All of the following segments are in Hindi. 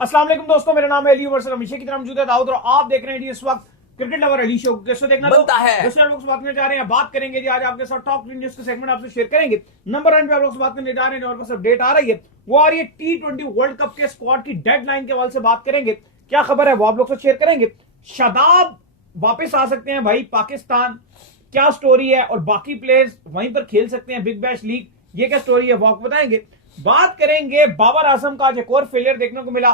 अस्सलाम वालेकुम दोस्तों, मेरा नाम है अली वर्सल हमेशा की तरह मौजूद है दाऊद और आप देख रहे हैं इस वक्त क्रिकेट लवर अली शो। कैसे देखना बनता है। दूसरे लोग से बात करने जा रहे हैं, बात करेंगे जी आज आपके साथ टॉप न्यूज के सेगमेंट आपसे शेयर करेंगे। नंबर 1 पे आप लोग से बात करने जा रहे हैं, और बस अपडेट आ रही है, वो आ रही है T20 वर्ल्ड कप के स्क्वाड की डेडलाइन के हवाले से बात करेंगे। क्या खबर है वो आप लोग से शेयर करेंगे। शादाब वापस आ सकते हैं भाई पाकिस्तान, क्या स्टोरी है, और बाकी प्लेयर्स वहीं पर खेल सकते हैं बिग बैश लीग, ये क्या स्टोरी है वो आपको बताएंगे। बात करेंगे बाबर आजम का आज एक और फेलियर देखने को मिला।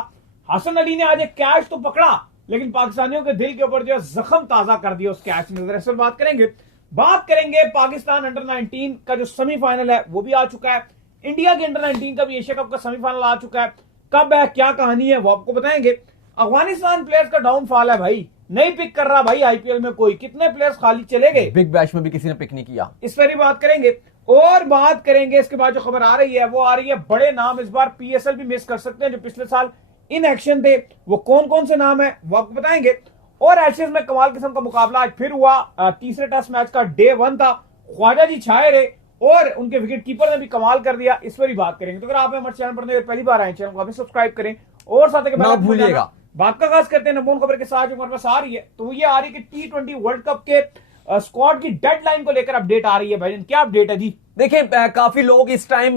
हसन अली ने आज एक कैच तो पकड़ा, लेकिन पाकिस्तानियों के दिल के ऊपर जो है जख्म ताजा कर दिया उस कैच ने। दरअसल बात करेंगे पाकिस्तान अंडर 19 का जो सेमीफाइनल है वो भी आ चुका है। इंडिया के अंडर 19 का भी एशिया कप का सेमीफाइनल आ चुका है। कब है, क्या कहानी है वो आपको बताएंगे। अफगानिस्तान प्लेयर्स का डाउनफॉल है भाई, नहीं पिक कर रहा भाई आईपीएल में कोई, कितने प्लेयर्स खाली चले गए, बिग बैश में भी किसी ने पिक नहीं किया। इस पर ही बात करेंगे। और बात करेंगे इसके बाद जो खबर आ रही है वो आ रही है, बड़े नाम इस बार पीएसएल भी मिस कर सकते हैं जो पिछले साल इन एक्शन थे। वो कौन कौन से नाम है वो आपको बताएंगे। और एशेज में कमाल किस्म का मुकाबला आज फिर हुआ। तीसरे टेस्ट मैच का डे 1 था, ख्वाजा जी छाए रहे और उनके विकेट कीपर ने भी कमाल कर दिया। इस पर ही बात करेंगे। तो अगर आप हमारे चैनल पर पहली बार आए, चैनल को अभी सब्सक्राइब करें और साथ ही भूलिएगा। बात का आगाज करते हैं नंबर खबर के साथ जो हमारे पास आ रही है, तो ये आ रही है कि T20 वर्ल्ड कप के स्क्वाड की डेडलाइन को लेकर अपडेट आ रही है। भाई क्या अपडेट है जी? देखिए, काफी लोग इस टाइम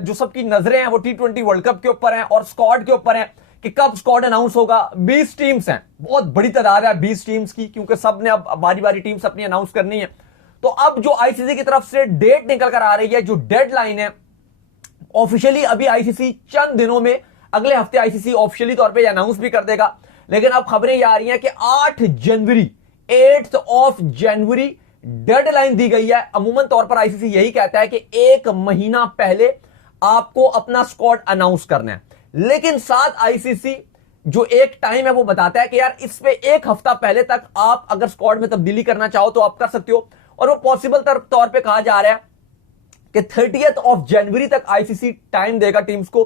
जो सबकी नजरें हैं वो T20 वर्ल्ड कप के ऊपर हैं और स्क्वाड के ऊपर हैं कि कब स्क्वाड अनाउंस होगा। 20 टीम्स हैं, बहुत बड़ी तादाद है 20 टीम्स की, क्योंकि सब ने अब बारी बारी टीम्स अपनी अनाउंस करनी है। तो अब जो आईसीसी की तरफ से डेट निकल कर आ रही है, जो डेडलाइन है ऑफिशियली, अभी आईसीसी चंद दिनों में, अगले हफ्ते आईसीसी ऑफिशियली तौर पे अनाउंस भी कर देगा। लेकिन अब खबरें ये आ रही हैं कि 8 जनवरी 8 जनवरी डेडलाइन दी गई है। अमूमन तौर पर आईसीसी यही कहता है कि 1 महीना पहले आपको अपना स्क्वाड अनाउंस करना है, लेकिन साथ आईसीसी जो एक टाइम है वो बताता है कि यार इस पे 1 हफ्ता पहले तक आप अगर स्क्वाड में तब्दीली करना चाहो तो आप कर सकते हो। और वो पॉसिबल तौर पे कहा जा रहा है कि 30 जनवरी तक आईसीसी टाइम देगा टीम्स को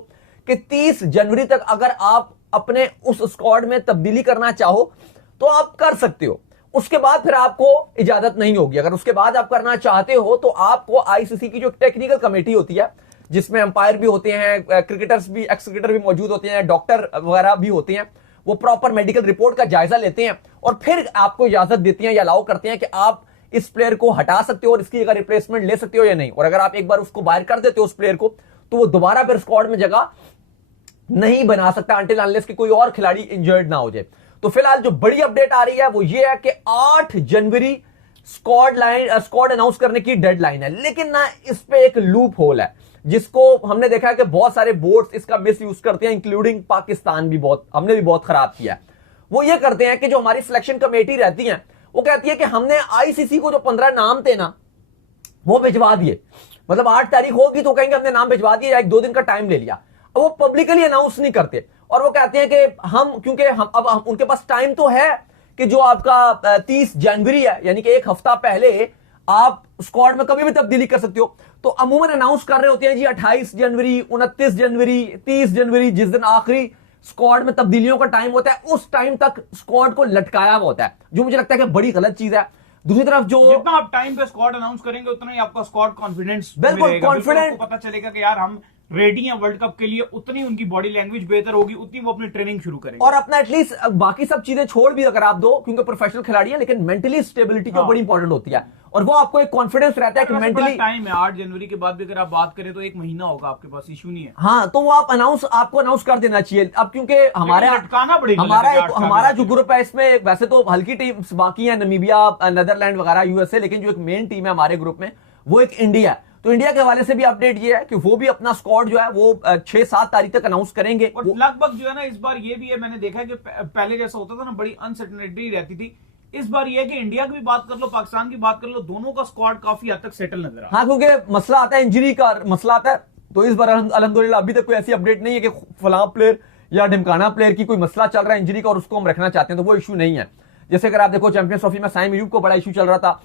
कि 30 जनवरी तक अगर आप अपने उस स्क्वाड में तब्दीली करना चाहो तो आप कर सकते हो। उसके बाद फिर आपको इजाजत नहीं होगी। अगर उसके बाद आप करना चाहते हो तो आपको आईसीसी की जो टेक्निकल कमेटी होती है, जिसमें अंपायर भी होते हैं, क्रिकेटर्स भी, एक्स क्रिकेटर भी मौजूद होते हैं, डॉक्टर वगैरह भी होते हैं, वो प्रॉपर मेडिकल रिपोर्ट का जायजा लेते हैं और फिर आपको इजाजत देती हैं या अलाउ करते हैं कि आप इस प्लेयर को हटा सकते हो और इसकी जगह रिप्लेसमेंट ले सकते हो या नहीं। और अगर आप एक बार उसको बाहर कर देते हो उस प्लेयर को, तो वो दोबारा फिर स्क्वाड में जगह नहीं बना सकता अंटिल अनलेस कि कोई और खिलाड़ी इंजर्ड ना हो जाए। तो फिलहाल जो बड़ी अपडेट आ रही है वो ये है कि 8 जनवरी स्क्वाड अनाउंस करने की डेडलाइन है। लेकिन ना इस पे एक लूप होल है जिसको हमने देखा है कि बहुत सारे बोर्ड्स इसका मिस यूज करते हैं, इंक्लूडिंग पाकिस्तान भी, हमने भी बहुत खराब किया है। वो ये करते हैं कि जो हमारी सिलेक्शन कमेटी रहती है वो कहती है कि हमने आईसीसी को जो 15 नाम थे ना वो भिजवा दिए, मतलब 8 तारीख होगी तो कहेंगे हमने नाम भिजवा दिए, या 1-2 दिन का टाइम ले लिया। वो पब्लिकली अनाउंस नहीं करते और वो कहते हैं कि क्योंकि हम उनके पास टाइम तो है कि जो आपका 30 जनवरी है, यानी कि 1 हफ्ता पहले आप स्क्वाड में कभी भी तब्दीली कर सकते हो। तो अमूमन अनाउंस कर रहे होते हैं जी 28 जनवरी, 29 जनवरी, 30 जनवरी, जिस दिन आखिरी स्क्वाड में तब्दीलियों का टाइम होता है उस टाइम तक स्क्वाड को लटकाया हुआ होता है, जो मुझे लगता है कि बड़ी गलत चीज है। दूसरी तरफ जो जितना आप टाइम पे स्क्वाड अनाउंस करेंगे उतना ही आपका स्क्वाड कॉन्फिडेंस, बिल्कुल कॉन्फिडेंट, पता चलेगा कि यार हम रेडी हैं वर्ल्ड कप के लिए, उतनी उनकी बॉडी लैंग्वेज बेहतर होगी, उतनी वो अपनी ट्रेनिंग शुरू करेंगे। और अपना एटलीस्ट बाकी सब चीजें छोड़ भी अगर आप दो, क्योंकि प्रोफेशनल खिलाड़ी है, लेकिन मेंटली स्टेबिलिटी जो बड़ी इंपॉर्टेंट होती है और वो आपको एक कॉन्फिडेंस रहता है कि मेंटली टाइम है। 8 जनवरी के बाद भी अगर आप बात करें तो 1 महीना होगा आपके पास, इशू नहीं है। हाँ, तो वो आपको अनाउंस कर देना चाहिए अब, क्योंकि हमारा जो ग्रुप है इसमें वैसे तो हल्की टीम्स बाकी है, नमीबिया, नेदरलैंड वगैरह, यूएसए, लेकिन जो एक मेन टीम है हमारे ग्रुप में वो एक इंडिया है। तो इंडिया के हवाले से भी अपडेट ये है कि वो भी अपना स्क्वाड जो है वो 6-7 तारीख तक अनाउंस करेंगे। और लगभग जो है ना इस बार ये भी है, मैंने देखा है कि पहले जैसा होता था ना, बड़ी अनसर्टेनिटी रहती थी। इस बार ये है कि इंडिया की भी बात कर लो, पाकिस्तान की बात कर लो, दोनों का स्क्वाड काफी हद तक सेटल नजर आ रहा है। हाँ, क्योंकि मसला आता है, इंजरी का मसला आता है। तो इस बार अल्हम्दुलिल्लाह अभी तक कोई ऐसी अपडेट नहीं है कि फलां प्लेयर या ढिमकाना प्लेयर की कोई मसला चल रहा है इंजरी का और उसको हम रखना चाहते हैं, तो वो इशू नहीं है। जैसे अगर आप देखो चैंपियंस ट्रॉफी में साइम अयूब को बड़ा इशू चल रहा था,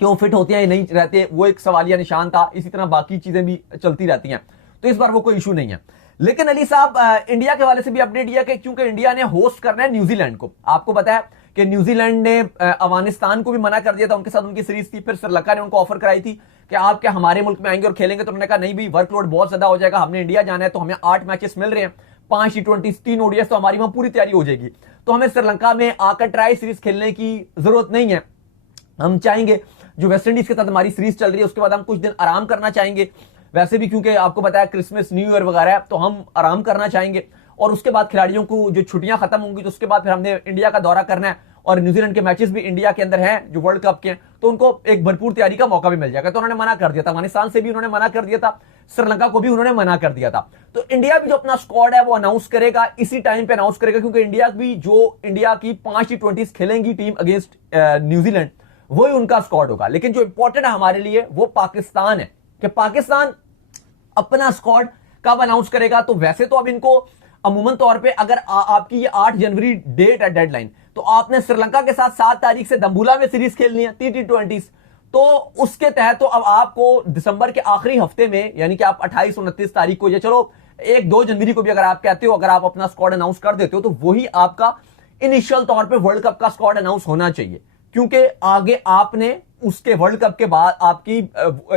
क्यों फिट होते हैं या नहीं रहते, वो एक सवालिया निशान था। इसी तरह बाकी चीजें भी चलती रहती हैं, तो इस बार वो कोई इशू नहीं है। लेकिन अली साहब, इंडिया के हवाले से भी अपडेट दिया कि क्योंकि इंडिया ने होस्ट करना है न्यूजीलैंड को, आपको पता है कि न्यूजीलैंड ने अफगानिस्तान को भी मना कर दिया था, उनके साथ उनकी सीरीज थी, फिर श्रीलंका ने उनको ऑफर कराई थी कि आप क्या हमारे मुल्क में आएंगे और खेलेंगे, तो उन्होंने कहा नहीं भाई वर्कलोड बहुत ज्यादा हो जाएगा, हमने इंडिया जाना है, तो हमें 8 मैचेस मिल रहे हैं, 5 T20, 3 ODIs, तो हमारी वहां पूरी तैयारी हो जाएगी। तो हमें श्रीलंका में आकर ट्राई सीरीज खेलने की जरूरत नहीं है। हम चाहेंगे जो वेस्ट इंडीज के साथ हमारी सीरीज चल रही है उसके बाद हम कुछ दिन आराम करना चाहेंगे, वैसे भी क्योंकि आपको पता है क्रिसमस न्यू ईयर वगैरह है, तो हम आराम करना चाहेंगे। और उसके बाद खिलाड़ियों को जो छुट्टियां खत्म होंगी तो उसके बाद फिर हमने इंडिया का दौरा करना है, और न्यूजीलैंड के मैचेस भी इंडिया के अंदर हैं जो वर्ल्ड कप के हैं, तो उनको एक भरपूर तैयारी का मौका भी मिल जाएगा। तो उन्होंने मना कर दिया था, अफगानिस्तान से भी उन्होंने मना कर दिया था, श्रीलंका को भी उन्होंने मना कर दिया था। तो इंडिया भी जो अपना स्क्वाड है वो अनाउंस करेगा, इसी टाइम पे अनाउंस करेगा, क्योंकि इंडिया की 5 T20 खेलेंगी टीम अगेंस्ट न्यूजीलैंड, वही उनका स्क्वाड होगा। लेकिन जो इंपॉर्टेंट है हमारे लिए वो पाकिस्तान है, कि पाकिस्तान अपना स्क्वाड कब अनाउंस करेगा। तो वैसे तो अब इनको अमूमन तौर पे अगर आपकी ये 8 जनवरी डेट है डेडलाइन, तो आपने श्रीलंका के साथ 7 तारीख से दम्बुला में सीरीज खेलनी है T20, तो उसके तहत तो अब आपको दिसंबर के आखिरी हफ्ते में, यानी कि आप 28-29 तारीख को, या चलो 1-2 जनवरी को भी अगर आप कहते हो, अगर आप अपना स्क्वाड अनाउंस कर देते हो, तो वही आपका इनिशियल तौर पे वर्ल्ड कप का स्क्वाड अनाउंस होना चाहिए। क्योंकि आगे आपने उसके वर्ल्ड कप के बाद आपकी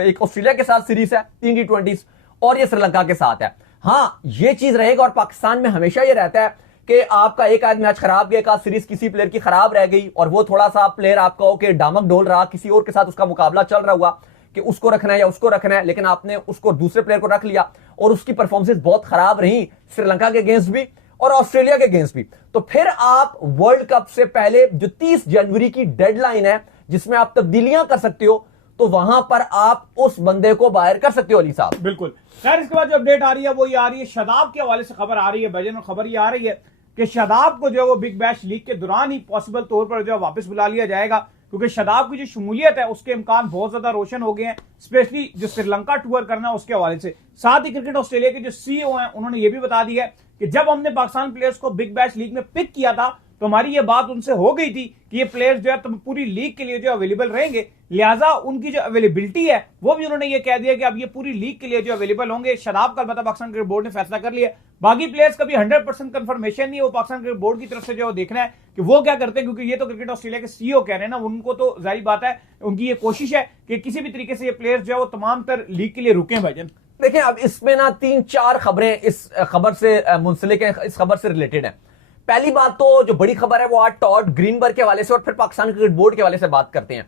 एक ऑस्ट्रेलिया के साथ सीरीज है 3 T20 और ये श्रीलंका के साथ है। हाँ, ये चीज रहेगा, और पाकिस्तान में हमेशा ये रहता है कि आपका एक आध मैच खराब गया, का सीरीज किसी प्लेयर की खराब रह गई, और वो थोड़ा सा प्लेयर आपका हो कि डामक डोल रहा, किसी और के साथ उसका मुकाबला चल रहा हुआ कि उसको रखना है या उसको रखना है, लेकिन आपने उसको दूसरे प्लेयर को रख लिया और उसकी परफॉर्मेंस बहुत खराब रही श्रीलंका के अगेंस्ट भी और ऑस्ट्रेलिया के अगेंस्ट भी, तो फिर आप वर्ल्ड कप से पहले जो 30 जनवरी की डेडलाइन है जिसमें आप तब्दीलियां कर सकते हो, तो वहां पर आप उस बंदे को बाहर कर सकते हो। अली साहब, बिल्कुल। खैर, इसके बाद जो अपडेट आ रही है वो ये आ रही है, शादाब के हवाले से खबर आ रही है भजन, और खबर ये आ रही है कि शादाब को जो है वो बिग बैश लीग के दौरान ही पॉसिबल तौर पर जो है वापस बुला लिया जाएगा, क्योंकि शादाब की जो शमूलियत है उसके इम्कान बहुत ज्यादा रोशन हो गए हैं, स्पेशली जो श्रीलंका टूर करना है उसके हवाले से। साथ ही क्रिकेट ऑस्ट्रेलिया के जो सीईओ हैं उन्होंने ये भी बता दिया है कि जब हमने पाकिस्तान प्लेयर्स को बिग बैश लीग में पिक किया था तो हमारी ये बात उनसे हो गई थी कि ये प्लेयर्स जो है तो पूरी लीग के लिए जो अवेलेबल रहेंगे, लिहाजा उनकी जो अवेलेबिलिटी है वो भी उन्होंने ये कह दिया कि अब ये पूरी लीग के लिए जो अवेलेबल होंगे। शादाब का अलबत्ता पाकिस्तान क्रिकेट बोर्ड ने फैसला कर लिया। बाकी प्लेयर्स का भी 100% कंफर्मेशन नहीं है, वो पाकिस्तान क्रिकेट बोर्ड की तरफ से जो देखना है कि वो क्या करते हैं, क्योंकि ये तो क्रिकेट ऑस्ट्रेलिया के सीईओ कह रहे हैं ना, उनको तो जाहिर बात है उनकी ये कोशिश है कि किसी भी तरीके से ये प्लेयर्स जो है वो तमाम तर लीग के लिए रुके भाईजान। देखिए, अब इसमें ना 3-4 खबरें इस खबर से मुंसलिक है, इस खबर से रिलेटेड है। पहली बात तो जो बड़ी खबर है वो आज टॉड ग्रीनबर्ग के हवाले से और फिर पाकिस्तान क्रिकेट बोर्ड के हवाले से बात करते हैं।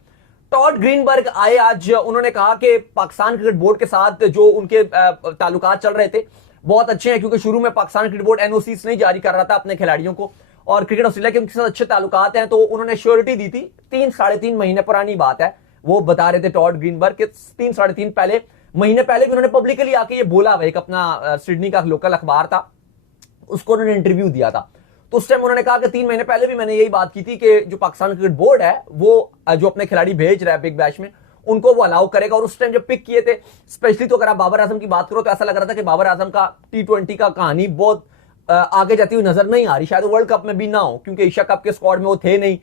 टॉड ग्रीनबर्ग आए आज, उन्होंने कहा कि पाकिस्तान क्रिकेट बोर्ड के साथ जो उनके ताल्लुकात चल रहे थे बहुत अच्छे हैं, क्योंकि शुरू में पाकिस्तान क्रिकेट बोर्ड एनओसीज नहीं जारी कर रहा था अपने खिलाड़ियों को, और क्रिकेट ऑस्ट्रेलिया के उनके साथ अच्छे ताल्लुकात हैं, तो उन्होंने श्योरिटी दी थी। 3-3.5 महीने पुरानी बात है, वो बता रहे थे टॉड ग्रीनबर्ग के 3-3.5 महीने पहले भी उन्होंने पब्लिकली आके ये बोला। एक अपना सिडनी का लोकल अखबार था, उसको उन्होंने इंटरव्यू दिया था, तो उस टाइम उन्होंने कहा कि 3 महीने पहले भी मैंने यही बात की थी कि जो पाकिस्तान क्रिकेट बोर्ड है वो जो अपने खिलाड़ी भेज रहा है बिग बैश में उनको वो अलाउ करेगा। और उस टाइम जब पिक किए थे, स्पेशली तो अगर आप बाबर आजम की बात करो तो ऐसा लग रहा था कि बाबर आजम का T20 का कहानी बहुत आगे जाती हुई नजर नहीं आ रही, शायद वर्ल्ड कप में भी ना हो, क्योंकि एशिया कप के स्क्वाड में वो थे नहीं।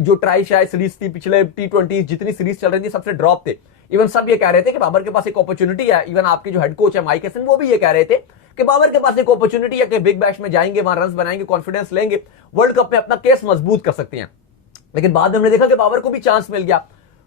जो ट्राई शायद सीरीज थी, पिछले T20 जितनी सीरीज चल रही थी सबसे ड्रॉप थे। इवन सब ये कह रहे थे कि बाबर के पास एक अपॉर्चुनिटी है, इवन आपके जो हेड कोच है माइक हेसन वो भी ये कह रहे थे कि बाबर के पास एक अपॉर्चुनिटी है कि बिग बैश में जाएंगे, वहां रन्स बनाएंगे, कॉन्फिडेंस लेंगे, वर्ल्ड कप में अपना केस मजबूत कर सकते हैं। लेकिन बाद में हमने देखा कि बाबर को भी चांस मिल गया।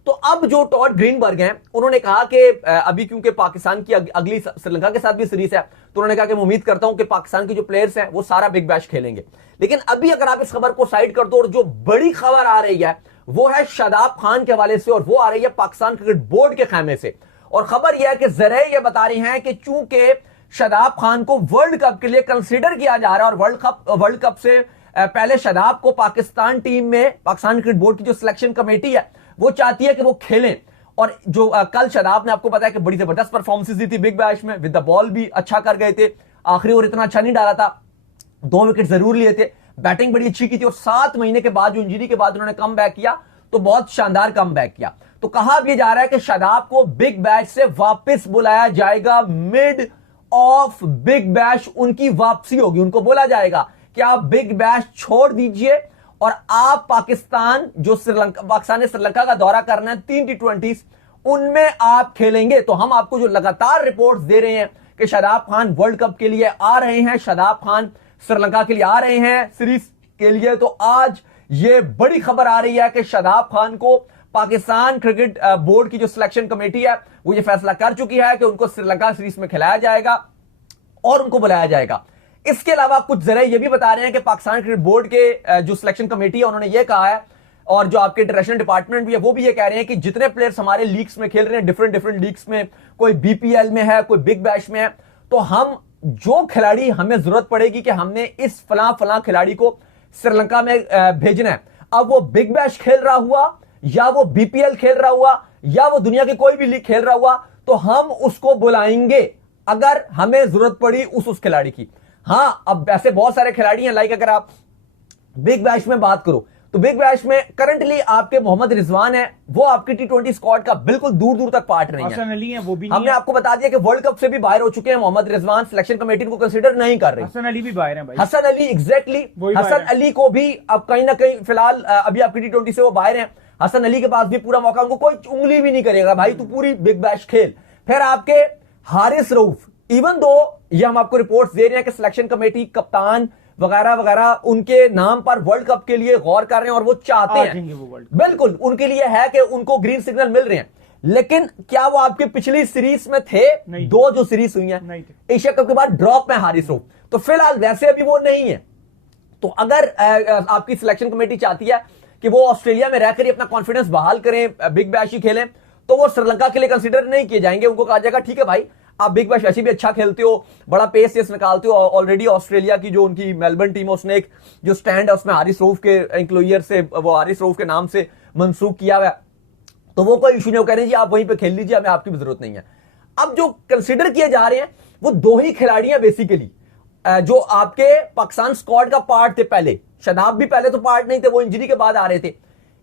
तो अब जो टॉड ग्रीनबर्ग हैं उन्होंने कहा कि अभी क्योंकि पाकिस्तान की अगली श्रीलंका के साथ भी सीरीज है, तो उन्होंने कहा कि मैं उम्मीद करता हूं कि पाकिस्तान के जो प्लेयर्स हैं वो सारा बिग बैश खेलेंगे। लेकिन अभी अगर आप इस खबर को साइड कर दो, और जो बड़ी खबर आ रही है वो है शादाब खान के हवाले से, और वो आ रही है पाकिस्तान क्रिकेट बोर्ड के खेमे से। और खबर यह है कि जरिए ये बता रही हैं कि चूंकि शादाब खान को वर्ल्ड कप के लिए कंसीडर किया जा रहा है, और वर्ल्ड कप से पहले शादाब को पाकिस्तान टीम में, पाकिस्तान क्रिकेट बोर्ड की जो सिलेक्शन कमेटी है वो चाहती है कि वो खेलें। और जो कल शादाब ने, आपको पता है कि बड़ी जबरदस्त परफॉर्मेंस दी थी बिग बैश में, विद द बॉल भी अच्छा कर गए थे, आखिरी ओवर इतना अच्छा नहीं डाला था, 2 विकेट जरूर लिए थे, बैटिंग बड़ी अच्छी की थी, और 7 महीने के बाद जो इंजरी के बाद उन्होंने कम बैक किया तो बहुत शानदार कम बैक किया। तो कहा अब यह जा रहा है कि शादाब को बिग बैश से वापस बुलाया जाएगा, मिड ऑफ बिग बैश उनकी वापसी होगी। उनको बोला जाएगा कि आप बिग बैश छोड़ दीजिए और आप पाकिस्तान ने श्रीलंका का दौरा करना है 3 T20 उनमें आप खेलेंगे। तो हम आपको जो लगातार रिपोर्ट्स दे रहे हैं कि शादाब खान वर्ल्ड कप के लिए आ रहे हैं, शादाब खान श्रीलंका के लिए आ रहे हैं सीरीज के लिए, तो आज ये बड़ी खबर आ रही है कि शादाब खान को पाकिस्तान क्रिकेट बोर्ड की जो सिलेक्शन कमेटी है वो ये फैसला कर चुकी है कि उनको श्रीलंका सीरीज में खिलाया जाएगा और उनको बुलाया जाएगा। इसके अलावा कुछ जरिए ये भी बता रहे हैं कि पाकिस्तान क्रिकेट बोर्ड के जो सिलेक्शन कमेटी है उन्होंने ये कहा है, और जो आपके इंटरनेशनल डिपार्टमेंट भी है वो भी ये कह रहे हैं कि जितने प्लेयर्स हमारे लीग्स में खेल रहे हैं, डिफरेंट डिफरेंट लीग्स में, कोई बीपीएल में है, कोई बिग बैश में है, तो हम जो खिलाड़ी हमें जरूरत पड़ेगी कि हमने इस फलां खिलाड़ी को श्रीलंका में भेजना है, अब वो बिग बैश खेल रहा हुआ या वो बीपीएल खेल रहा हुआ या वो दुनिया की कोई भी लीग खेल रहा हुआ, तो हम उसको बुलाएंगे अगर हमें जरूरत पड़ी उस खिलाड़ी की। हां, अब ऐसे बहुत सारे खिलाड़ी हैं, लाइक अगर आप बिग बैश में बात करो तो बिग बैश में करंटली आपके मोहम्मद रिजवान है, वो आपकी टी20 स्क्वाड का बिल्कुल दूर दूर तक पार्ट नहीं हसन अली है, वो भी हमने आपको बता दिया कि वर्ल्ड कप से भी बाहर हो चुके हैं मोहम्मद रिजवान, सिलेक्शन कमेटी को कंसीडर नहीं कर रही। हसन अली भी बाहर है भाई, हसन अली एग्जैक्टली, हसन अली को भी अब कहीं ना कहीं फिलहाल अभी आपकी टी20 से वो बाहर हैं। हसन अली के पास भी पूरा मौका, उनको कोई उंगली भी नहीं करेगा भाई तू पूरी बिग बैश खेल। फिर आपके हारिस रऊफ, इवन दो ये हम आपको रिपोर्ट्स दे रहे हैं कि सिलेक्शन कमेटी, कप्तान वगैरह वगैरह उनके नाम पर वर्ल्ड कप के लिए गौर कर रहे हैं और वो चाहते हैं, वो बिल्कुल उनके लिए है कि उनको ग्रीन सिग्नल मिल रहे हैं। लेकिन क्या वो आपके पिछली सीरीज में थे? दो जो सीरीज हुई हैं एशिया कप के बाद ड्रॉप में हारिस रऊफ, तो फिलहाल वैसे अभी वो नहीं है। तो अगर आपकी सिलेक्शन कमेटी चाहती है कि वो ऑस्ट्रेलिया में रहकर अपना कॉन्फिडेंस बहाल करें, बिग बैश ही खेलें, तो वो श्रीलंका के लिए कंसीडर नहीं किए जाएंगे। उनको कहा जाएगा ठीक है भाई, आप बिग बैश वैसे भी अच्छा खेलते हो, बड़ा पेस निकालते हो, ऑलरेडी ऑस्ट्रेलिया की जो उनकी मेलबर्न टीम है उसने एक जो स्टैंड है उसमें हारिस रऊफ के इंक्लोयर से, वो हारिस रऊफ के नाम से मंसूख किया हुआ है, तो वो कोई इशू नहीं। वो कह रहे हैं जी आप वहीं पे खेल लीजिए, हमें आपकी भी जरूरत नहीं है। अब जो कंसीडर किए जा रहे हैं वो दो ही खिलाड़ी हैं बेसिकली, जो आपके पाकिस्तान स्क्वाड का पार्ट थे पहले। शादाब भी पहले तो पार्ट नहीं थे, वो इंजरी के बाद आ रहे थे।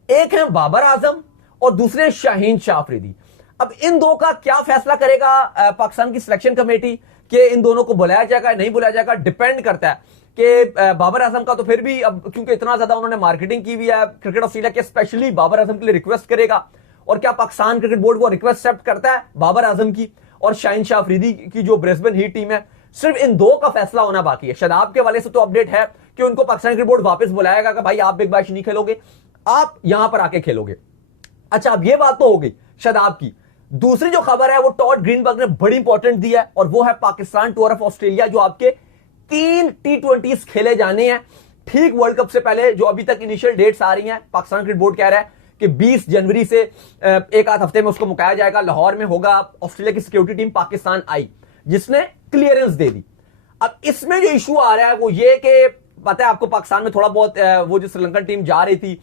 एक है बाबर आजम और दूसरे शाहीन शाह अफरीदी। अब इन दो का क्या फैसला करेगा पाकिस्तान की सिलेक्शन कमेटी कि इन दोनों को बुलाया जाएगा नहीं बुलाया जाएगा, डिपेंड करता है कि बाबर आजम का तो फिर भी अब क्योंकि इतना ज्यादा उन्होंने मार्केटिंग की हुई है क्रिकेट ऑस्ट्रेलिया के, स्पेशली बाबर आजम के लिए रिक्वेस्ट करेगा, और क्या पाकिस्तान क्रिकेट बोर्ड वो रिक्वेस्ट एक्सेप्ट करता है बाबर आजम की और शाहीन शाह अफरीदी की जो ब्रिस्बेन हीट टीम है। सिर्फ इन दो का फैसला होना बाकी है। शादाब के वाले से तो अपडेट है कि उनको पाकिस्तान क्रिकेट बोर्ड वापस बुलाएगा कि भाई आप बिग बैश नहीं खेलोगे, आप यहां पर आके खेलोगे। अच्छा, अब ये बात तो हो गई शादाब की। दूसरी जो खबर है वो टॉड ग्रीनबर्ग ने बड़ी इंपॉर्टेंट दी है, और वो है पाकिस्तान टूर ऑफ ऑस्ट्रेलिया, जो आपके 3 टी20 खेले जाने हैं ठीक वर्ल्ड कप से पहले। जो अभी तक इनिशियल डेट्स आ रही हैं, पाकिस्तान क्रिकेट बोर्ड कह रहा है कि 20 जनवरी से एक आध हफ्ते में उसको मुकाया जाएगा। लाहौर में होगा। ऑस्ट्रेलिया की सिक्योरिटी टीम पाकिस्तान आई जिसने क्लियरेंस दे दी। अब इसमें जो इशू आ रहा है वो ये कि पता है आपको पाकिस्तान में थोड़ा बहुत वो जो श्रीलंकन टीम जा रही थी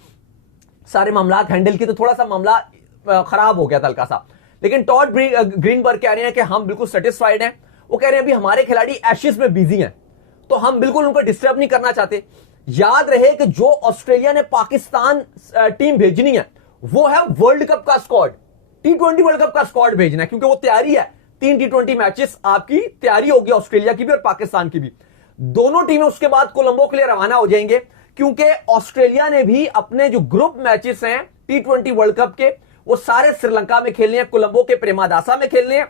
सारे मामला हैंडल की, तो थोड़ा सा मामला खराब हो गया था हल्का सा। लेकिन टॉड ग्रीनबर्ग कह रहे हैं कि हम बिल्कुल सेटिस्फाइड हैं। वो कह रहे हैं अभी हमारे खिलाड़ी एशेज में बिजी हैं, तो हम बिल्कुल उनको डिस्टर्ब नहीं करना चाहते। याद रहे कि जो ऑस्ट्रेलिया ने पाकिस्तान टीम भेजनी है वो है वर्ल्ड कप का स्क्वाड, टी20 वर्ल्ड कप का स्क्वाड भेजना है, क्योंकि वो तैयारी है। 3 टी20 मैचेस आपकी तैयारी होगी, ऑस्ट्रेलिया की भी और पाकिस्तान की भी। दोनों टीमें उसके बाद कोलंबो के लिए रवाना हो जाएंगे, क्योंकि ऑस्ट्रेलिया ने भी अपने जो ग्रुप मैचेस हैं टी20 वर्ल्ड कप के वो सारे श्रीलंका में खेलने हैं, कोलंबो के प्रेमादासा में खेलने हैं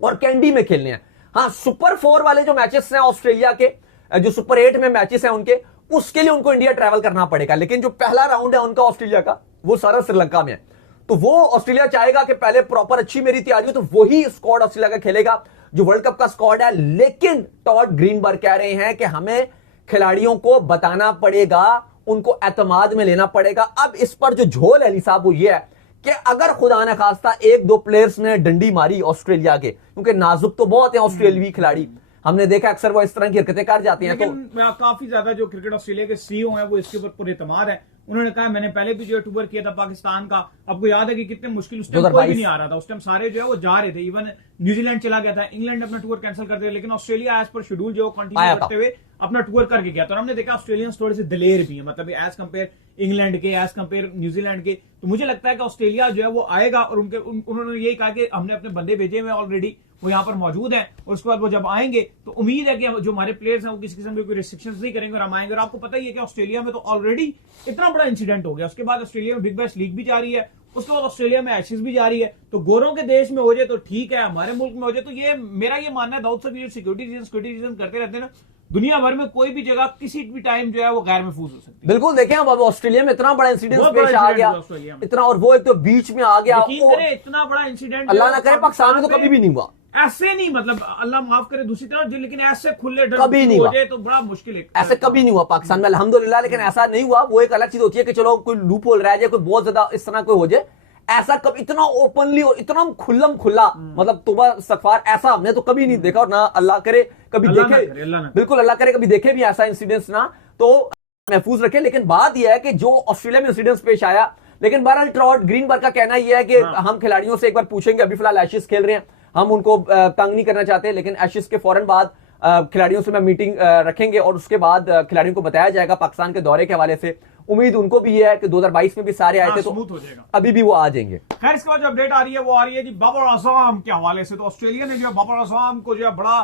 और कैंडी में खेलने हैं। हाँ, सुपर 4 वाले जो मैचेस हैं ऑस्ट्रेलिया के, जो सुपर 8 में मैचेस हैं उनके, उसके लिए उनको इंडिया ट्रैवल करना पड़ेगा। लेकिन जो पहला राउंड है उनका ऑस्ट्रेलिया का वो सारा श्रीलंका में है। तो वो ऑस्ट्रेलिया चाहेगा कि पहले प्रॉपर अच्छी मेरी तैयारी हो, तो वही स्क्वाड ऑस्ट्रेलिया का खेलेगा जो वर्ल्ड कप का स्क्वाड है। लेकिन टॉड ग्रीनबर्ग कह रहे हैं कि हमें खिलाड़ियों को बताना पड़ेगा, उनको एतमाद में लेना पड़ेगा। अब इस पर जो झोल है अली साहब वो ये है कि अगर खुदा न खास्ता 1-2 प्लेयर्स ने डंडी मारी ऑस्ट्रेलिया के, क्योंकि नाजुक तो बहुत है ऑस्ट्रेलियाई खिलाड़ी, हमने देखा अक्सर वो इस तरह की हरकतें कर जाती हैं। तो काफी ज्यादा जो क्रिकेट ऑस्ट्रेलिया के सीईओ हैं वो इसके ऊपर पूरे एतमाद है। उन्होंने कहा मैंने पहले भी जो टूर किया था पाकिस्तान का, आपको याद है कि कितने मुश्किल उस टाइम कोई भी नहीं आ रहा था, उस टाइम सारे जो है वो जा रहे थे। इवन न्यूजीलैंड चला गया था, इंग्लैंड अपना टूर कैंसिल कर दिया, लेकिन ऑस्ट्रेलिया एज पर शेड्यूल जो कंटिन्यू करते हुए अपना टूर करके गया था। और हमने देखा ऑस्ट्रेलियंस थोड़े से दिलेर भी हैं, मतलब एज कंपेयर इंग्लैंड के, एज कंपेयर न्यूजीलैंड के। तो मुझे लगता है कि ऑस्ट्रेलिया जो है वो आएगा और उन्होंने यही कहा कि हमने अपने बंदे भेजे हुए ऑलरेडी, वो यहाँ पर मौजूद है, और उसके बाद वो जब आएंगे तो उम्मीद है कि जो हमारे प्लेयर्स हैं वो किसी किस्म की कोई रिस्ट्रिक्शंस नहीं करेंगे और हम आएंगे। और आपको पता ही है कि ऑस्ट्रेलिया में तो ऑलरेडी इतना बड़ा इंसिडेंट हो गया, उसके बाद ऑस्ट्रेलिया में बिग बैश लीग भी जारी है, उसके बाद ऑस्ट्रेलिया में एशेज भी जारी है। तो गोरों के देश में हो जाए तो ठीक है, हमारे मुल्क में हो जाए तो ये मेरा ये मानना है। दाऊद साहब ये सिक्योरिटी रीजन करते रहते हैं ना, दुनिया भर में कोई भी जगह किसी भी टाइम जो है वो गैर महफूज हो सकती है। बिल्कुल, देखें अब ऑस्ट्रेलिया में इतना बड़ा इंसिडेंट पेश आ गया, इतना, और वो एक तो बीच में आ गया, इतना बड़ा इंसिडेंट अल्लाह ना करे पाकिस्तान में तो कभी भी नहीं हुआ। ऐसे नहीं, मतलब अल्लाह माफ करे दूसरी तरफ, लेकिन ऐसे खुले डर कभी नहीं हो हुआ। जाए तो बड़ा मुश्किल है। ऐसे कभी नहीं हुआ पाकिस्तान में अल्हम्दुलिल्लाह, लेकिन ऐसा नहीं हुआ। वो एक अलग चीज होती है कि चलो कोई लूप होल रह जाए, कोई बहुत ज्यादा इस तरह कोई हो जाए, ऐसा कभी इतना ओपनली और इतना खुल्लम खुल्ला, मतलब तौबा इस्तगफार, ऐसा हमने तो कभी नहीं देखा, और ना अल्लाह करे कभी अल्लाह ना देखे, करे, अल्लाह ना करे। बिल्कुल अल्लाह करे कभी देखे भी ऐसा इंसिडेंट्स ना, तो महफूज रखे। लेकिन बात यह है कि जो ऑस्ट्रेलिया में इंसिडेंट्स पेश आया, लेकिन बहरहाल ट्रॉट ग्रीनबर्ग का कहना यह है कि हम खिलाड़ियों से एक बार पूछेंगे, अभी फिलहाल एशेज खेल रहे हैं, हम उनको तंग नहीं करना चाहते, लेकिन एशेज के फौरन बाद खिलाड़ियों से मैं मीटिंग रखेंगे और उसके बाद खिलाड़ियों को बताया जाएगा पाकिस्तान के दौरे के हवाले से। उम्मीद उनको भी है कि 2022 में भी सारे आए थे तो स्मूथ हो जाएगा, अभी भी वो आ जाएंगे। खैर इसके बाद जो अपडेट आ रही है वो आ रही है जी बाबर आजम के हवाले से। तो ऑस्ट्रेलिया ने जो है बाबर आजम को जो है बड़ा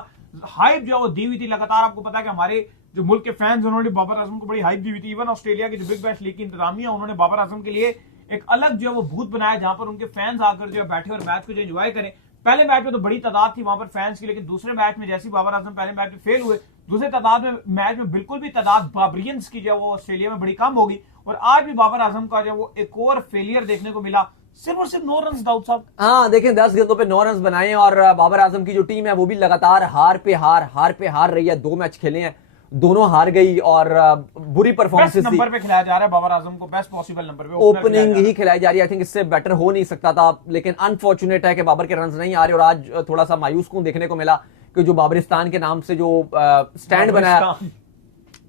हाइप जो है वो दी हुई थी लगातार। आपको पता है कि हमारे जो मुल्क के फैंस उन्होंने बाबर आजम को बड़ी हाइप दी हुई थी। इवन ऑस्ट्रेलिया की जो बिग बैश लीग की इंतजामिया, उन्होंने बाबर आजम के लिए एक अलग जो है वो बूथ बनाया जहां पर उनके फैंस आकर जो है बैठे और मैच को जो एंजॉय करें। पहले मैच में तो बड़ी तादाद थी वहां पर फैंस की, लेकिन दूसरे मैच में जैसे बाबर आजम पहले मैच में फेल हुए, दूसरे तादाद में मैच में बिल्कुल भी तादाद बाबरियंस की जो वो ऑस्ट्रेलिया में बड़ी कम होगी। और आज भी बाबर आजम का जो वो एक और फेलियर देखने को मिला, सिर्फ और सिर्फ 9 रन दाऊद साहब। हाँ देखें 10 गेंदों पे 9 रन बनाए, और बाबर आजम की जो टीम है वो भी लगातार हार पे हार रही है। 2 मैच खेले हैं, दोनों हार गई और बुरी परफॉर्मेंस नंबर पे खिलाया जा रहा है बाबर आजम को, बेस्ट पॉसिबल नंबर पे ओपनिंग ही खिलाई जा रही है। आई थिंक इससे बेटर हो नहीं सकता था, लेकिन अनफॉर्चुनेट है कि बाबर के रन नहीं आ रहे। और आज थोड़ा सा मायूस को देखने को मिला कि जो बाबरिस्तान के नाम से जो स्टैंड बनाया,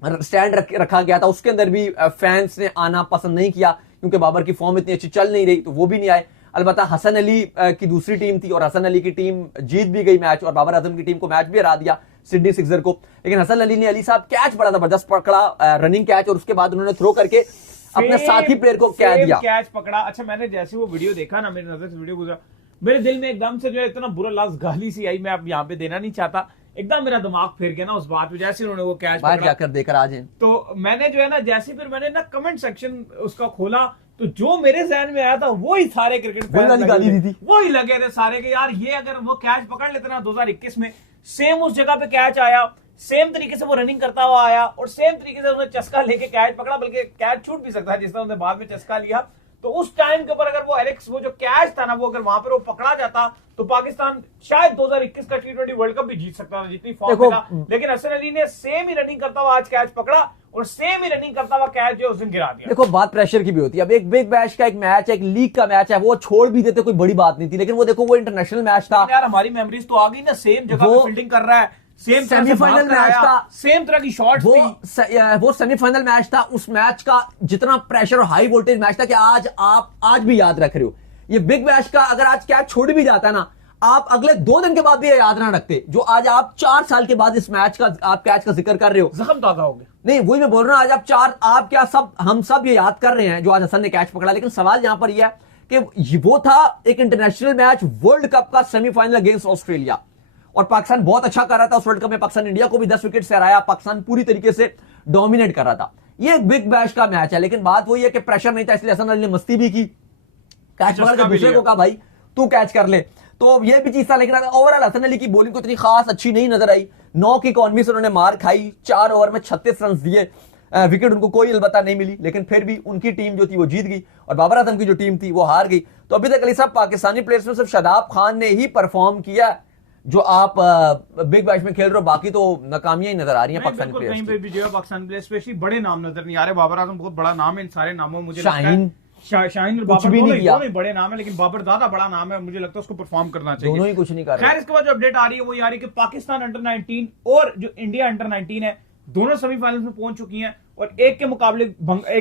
स्टैंड रखा गया था, उसके अंदर भी फैंस ने आना पसंद नहीं किया क्योंकि बाबर की फॉर्म इतनी अच्छी चल नहीं रही, तो वो भी नहीं आए। अलबत्ता हसन अली की दूसरी टीम थी और हसन अली की टीम जीत भी गई मैच, और बाबर आजम की टीम को मैच भी हरा दिया सिडनी सिक्सर को। लेकिन हसन अली ने, अली साहब कैच बड़ा जबरदस्त पकड़ा, रनिंग कैच, और उसके बाद उन्होंने थ्रो करके अपने साथी प्लेयर को क्या दिया, कैच पकड़ा। अच्छा मैंने जैसे वो वीडियो देखा ना, मेरी नजर से वीडियो गुजरा, मेरे दिल में एकदम से जो है इतना बुरा लफ्ज गाली सी आई, मैं अब यहाँ पे देना नहीं चाहता, एकदम मेरा दिमाग फिर गया ना उस बात पे जैसे उन्होंने वो कैच बाहर जाकर देकर आ जाए। तो मैंने जो है ना, जैसे फिर मैंने ना कमेंट सेक्शन उसका खोला, तो जो मेरे जहन में आया था वही सारे क्रिकेट गाली दी थी, वही लगे थे सारे के, यार ये अगर वो कैच पकड़ लेते ना 2021 में, सेम उस जगह पे कैच आया, सेम तरीके से वो रनिंग करता हुआ आया और सेम तरीके से उन्होंने चस्का लेके कैच पकड़ा, बल्कि कैच छूट भी सकता है जिस तरह उन्होंने बाद में चस्का लिया। तो उस टाइम के ऊपर अगर वो एलेक्स वो जो कैच था ना, वो अगर वहां पर वो पकड़ा जाता तो पाकिस्तान शायद 2021 का T20 वर्ल्ड कप भी जीत सकता था, जितनी फॉर्म में था। लेकिन हसन अली ने सेम ही रनिंग करता हुआ आज कैच पकड़ा और सेम ही रनिंग करता हुआ कैच जो उस दिन गिरा दिया। देखो बात प्रेशर की भी होती है। अब एक बिग बैश का एक मैच है, एक लीग का मैच है, वो छोड़ भी देते कोई बड़ी बात नहीं थी, लेकिन वो देखो वो इंटरनेशनल मैच था यार, हमारी मेमोरीज तो आ गई ना, सेम जगह पे फील्डिंग कर रहा है, सेम सेमीफाइनल मैच था, सेम तरह की शॉट्स थी, वो सेमीफाइनल मैच था। उस मैच का जितना प्रेशर और हाई वोल्टेज मैच था कि आज आप आज भी याद रख रहे हो। ये बिग बैश का अगर आज कैच छोड़ भी जाता है ना, आप अगले 2 दिन के बाद भी याद ना रखते, जो आज आप 4 साल के बाद इस मैच का आप कैच का जिक्र कर रहे हो, जख्म ताजा हो गया। नहीं वही मैं बोल रहा हूं, आज आप क्या सब हम सब ये याद कर रहे हैं जो आज हसन ने कैच पकड़ा। लेकिन सवाल यहां पर यह है कि वो था एक इंटरनेशनल मैच, वर्ल्ड कप का सेमीफाइनल अगेंस्ट ऑस्ट्रेलिया, और पाकिस्तान बहुत अच्छा कर रहा था उस वर्ल्ड कप में। पाकिस्तान इंडिया को भी 10 विकेट से हराया, पाकिस्तान पूरी तरीके से डोमिनेट कर रहा था। ये एक बिग बैश का मैच है, लेकिन बात वही है कि प्रेशर नहीं था, इसलिए हसन अली ने मस्ती भी की, कैच पकड़ के दूसरे को कहा भाई तू कैच कर ले, तो ये भी चीज था। लेकिन ओवरऑल हसन अली की बॉलिंग को इतनी खास अच्छी नहीं नजर आई। 9 की इकॉनमी से उन्होंने मार खाई, 4 ओवर में 36 रन दिए, विकेट उनको कोई अलबत्ता नहीं मिली, लेकिन फिर भी उनकी टीम जो थी वो जीत गई और बाबर आजम की जो टीम थी वो हार गई। तो अभी तक अली साहब पाकिस्तानी प्लेयर्स में सिर्फ शादाब खान ने ही परफॉर्म किया जो आप बिग बैश में खेल रहे हो, बाकी तो नाकामियां ही नजर आ रही हैं पाकिस्तानी प्लेयर्स कहीं पे भी जो है पाकिस्तानी प्लेयर्स स्पेशली बड़े नाम नजर नहीं आ रहे। बाबर आजम बहुत बड़ा नाम है, इन सारे नामों में मुझे शाहीन शाहीन और बाबर दोनों बड़े नाम है, लेकिन बाबर ज्यादा बड़ा नाम है, मुझे लगता है उसको परफॉर्म करना चाहिए। दोनों ही कुछ नहीं कर रहे। खैर इसके बाद जो अपडेट आ रही है वो ये आ रही है कि पाकिस्तान अंडर 19 और जो इंडिया अंडर 19 है, दोनों सेमीफाइनल में पहुंच चुकी हैं, और एक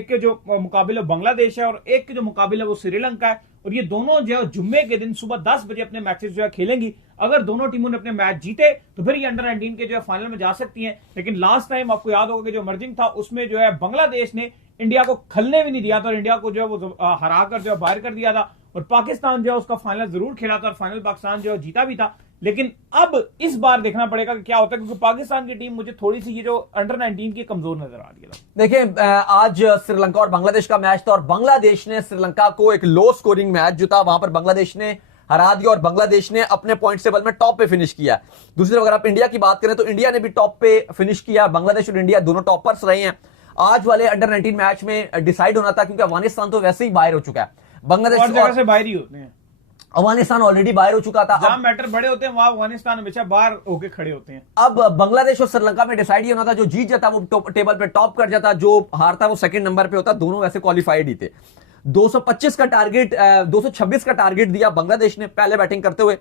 के जो मुकाबले बांग्लादेश है और एक के जो मुकाबले वो श्रीलंका है, और ये दोनों जो है जुम्मे के दिन सुबह 10 बजे अपने मैचेस जो है खेलेंगी। अगर दोनों टीमों ने अपने मैच जीते तो फिर ये अंडर 19 के जो है फाइनल में जा सकती हैं। लेकिन लास्ट टाइम आपको याद होगा कि जो मर्जिंग था उसमें जो है बांग्लादेश ने इंडिया को खेलने भी नहीं दिया था और इंडिया को जो है वो हराकर जो है बाहर कर दिया था, और पाकिस्तान जो है उसका फाइनल जरूर खेला था और फाइनल पाकिस्तान जो है जीता भी था। लेकिन अब इस बार देखना पड़ेगा कि क्या होता है, क्योंकि पाकिस्तान की टीम मुझे थोड़ी सी ये जो अंडर 19 की कमजोर नजर आ रही है। देखिए आज श्रीलंका और बांग्लादेश का मैच था और बांग्लादेश ने श्रीलंका को एक लो स्कोरिंग मैच जो था वहां पर बांग्लादेश ने हरा दिया और बांग्लादेश ने अपने पॉइंट टेबल में टॉप पे फिनिश किया। दूसरी तरफ अगर आप इंडिया की बात करें तो इंडिया ने भी टॉप पे फिनिश किया, बांग्लादेश और इंडिया दोनों टॉपर्स रहे हैं। आज वाले अंडर 19 मैच में डिसाइड होना था क्योंकि अफगानिस्तान तो वैसे ही बाहर हो चुका है, बांग्लादेश और जगह से बाहर ही होते हैं। अफगानिस्तान ऑलरेडी बाहर हो चुका था। जहां मैटर बड़े होते हैं वहां अफगानिस्तान हमेशा बाहर होके खड़े होते हैं। अब बांग्लादेश और श्रीलंका में डिसाइड ये होना था, जो जीत जाता वो टेबल पे टॉप कर जाता, जो हारता वो सेकंड नंबर पे होता। दोनों वैसे क्वालिफाइड ही थे। 225 का टारगेट 226 का टारगेट दिया बांग्लादेश ने पहले बैटिंग करते हुए,